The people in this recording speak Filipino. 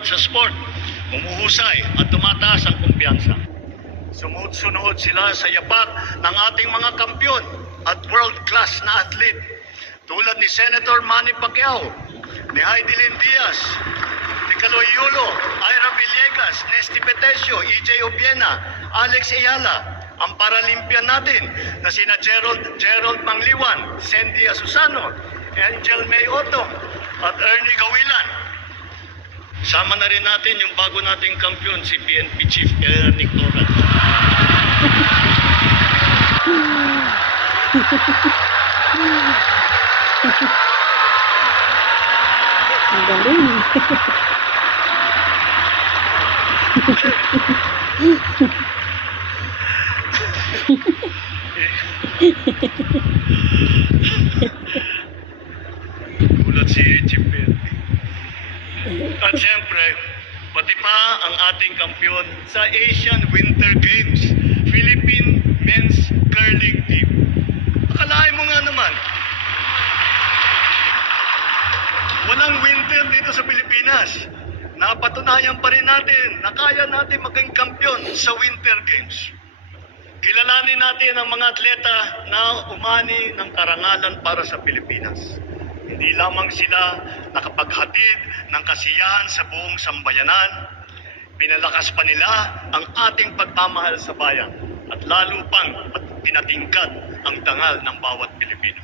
Sa sport, humuhusay at tumataas ang kumpiyansa. Sumusunod sila sa yapak ng ating mga kampyon at world-class na athlete tulad ni Senator Manny Pacquiao, ni Heidelin Diaz, ni Caloy Yulo, Ira Villegas, Nesty Petesio, EJ Obiena, Alex Ayala, ang Paralympian natin na sina Gerald Mangliwan, Sandy Asusano, Angel May Otto at Ernie Gawilan. Sama na rin natin yung bago nating kampyon, si PNP Chief Ernie Toran. Ang galing. Gulat si Chief PNP. At siyempre, pati pa ang ating kampyon sa Asian Winter Games, Philippine Men's Curling Team. Akalain mo nga naman, walang winter dito sa Pilipinas. Napatunayan pa rin natin na kaya natin maging kampyon sa Winter Games. Kilalanin natin ang mga atleta na umani ng karangalan para sa Pilipinas. Hindi lamang sila nakapaghatid ng kasiyahan sa buong sambayanan, pinalakas pa nila ang ating pagmamahal sa bayan at lalo pang pinatingkad ang dangal ng bawat Pilipino.